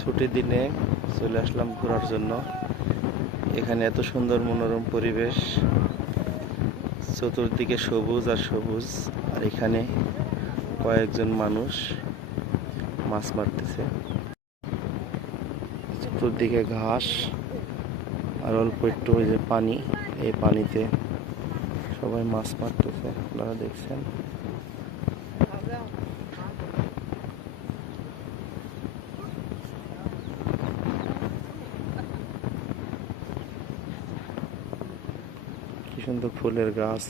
ছুটির দিনে চলে আসলাম ঘোরার জন্য। এখানে এত সুন্দর মনোরম পরিবেশ, চতুর্দিকে সবুজ আর সবুজ। আর এখানে কয়েকজন মানুষ মাছ মারতেছে। চতুর্দিকে ঘাস আর অল্প একটু ওই যে পানি, এই পানিতে সবাই মাছ মারতেছে, আপনারা দেখছেন। কি সুন্দর ফুলের গাছ।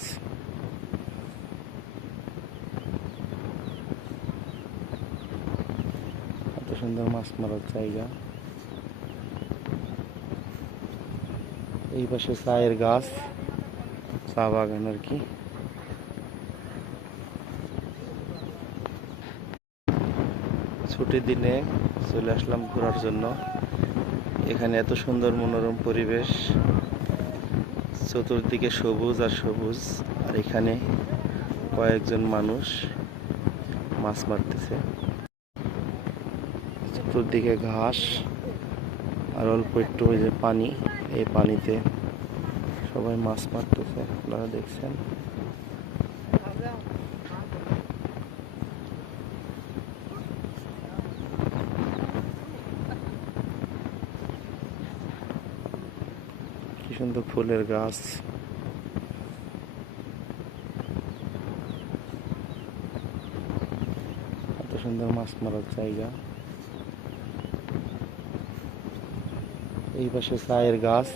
এত সুন্দর মাছ মারার জায়গা। এই পাশে চায়ের গাছ, চা বাগান আর কি। ছুটির দিনে চলে আসলাম ঘোরার জন্য। এখানে এত সুন্দর মনোরম পরিবেশ, চতুর্দিকে সবুজ আর সবুজ। আর এখানে কয়েকজন মানুষ মাছ মারতেছে। চতুর্দিকে ঘাস আর অল্প একটু ওই যে পানি, এই পানিতে সবাই মাছ মারতেছে, আপনারা দেখছেন। কি সুন্দর ফুলের গাছ। এত সুন্দর মাছ মারার জায়গা। এই পাশে চায়ের গাছ,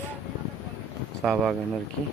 চা বাগান আর কি।